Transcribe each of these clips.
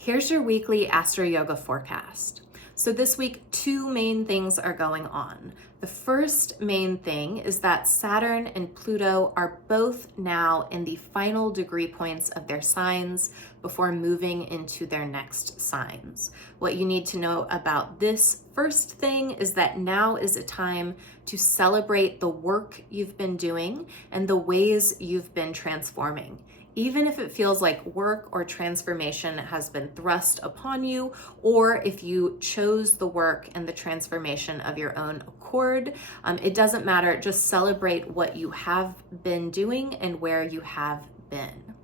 Here's your weekly AstroYoga forecast. So this week, two main things are going on. The first main thing is that Saturn and Pluto are both now in the final degree points of their signs before moving into their next signs. What you need to know about this first thing is that now is a time to celebrate the work you've been doing and the ways you've been transforming. Even if it feels like work or transformation has been thrust upon you, or if you chose the work and the transformation of your own accord, it doesn't matter. Just celebrate what you have been doing and where you have been.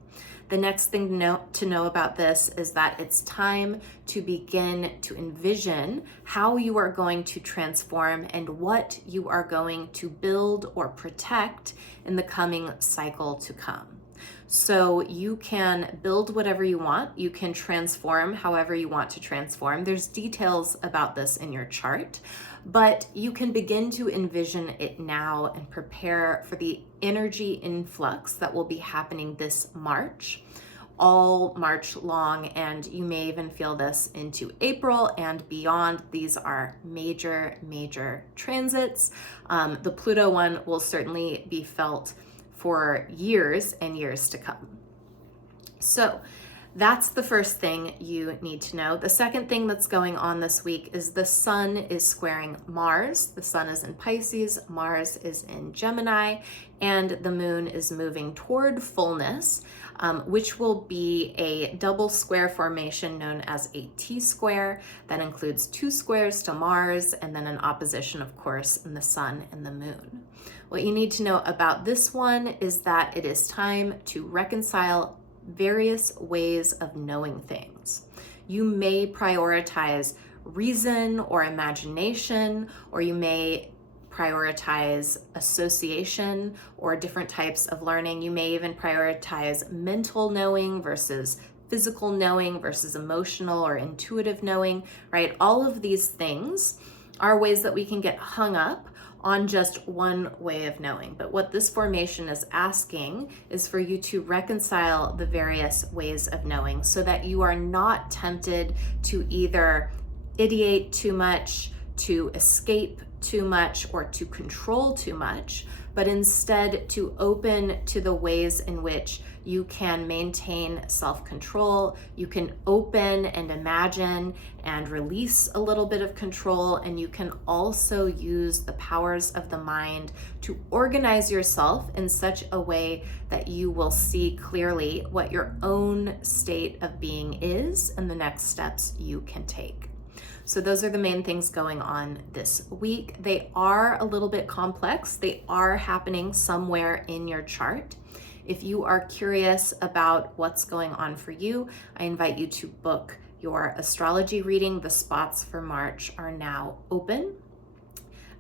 The next thing to know about this is that it's time to begin to envision how you are going to transform and what you are going to build or protect in the coming cycle to come. So you can build whatever you want. You can transform however you want to transform. There's details about this in your chart, but you can begin to envision it now and prepare for the energy influx that will be happening this March, all March long, and you may even feel this into April and beyond. These are major transits. The Pluto one will certainly be felt for years and years to come. So that's the first thing you need to know. The second thing that's going on this week is the sun is squaring Mars. The sun is in Pisces, Mars is in Gemini, and the moon is moving toward fullness, which will be a double square formation known as a T-square. That includes two squares to Mars and then an opposition, of course, in the sun and the moon. What you need to know about this one is that it is time to reconcile various ways of knowing things. You may prioritize reason or imagination, or you may prioritize association or different types of learning. You may even prioritize mental knowing versus physical knowing versus emotional or intuitive knowing, right? All of these things are ways that we can get hung up on just one way of knowing. But what this formation is asking is for you to reconcile the various ways of knowing so that you are not tempted to either ideate too much, to escape too much, or to control too much, but instead to open to the ways in which you can maintain self-control. You can open and imagine and release a little bit of control, and you can also use the powers of the mind to organize yourself in such a way that you will see clearly what your own state of being is and the next steps you can take. So those are the main things going on this week. They are a little bit complex. They are happening somewhere in your chart. If you are curious about what's going on for you, I invite you to book your astrology reading. The spots for March are now open.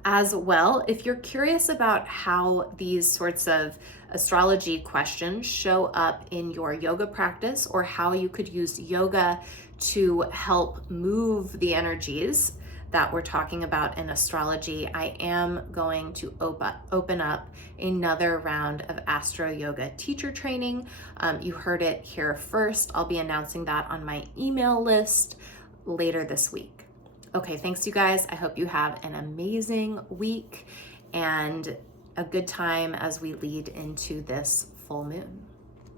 As well, if you're curious about how these sorts of astrology questions show up in your yoga practice, or how you could use yoga to help move the energies that we're talking about in astrology, I am going to open up another round of AstroYoga teacher training. You heard it here first. I'll be announcing that on my email list later this week. Okay, thanks you guys. I hope you have an amazing week and a good time as we lead into this full moon.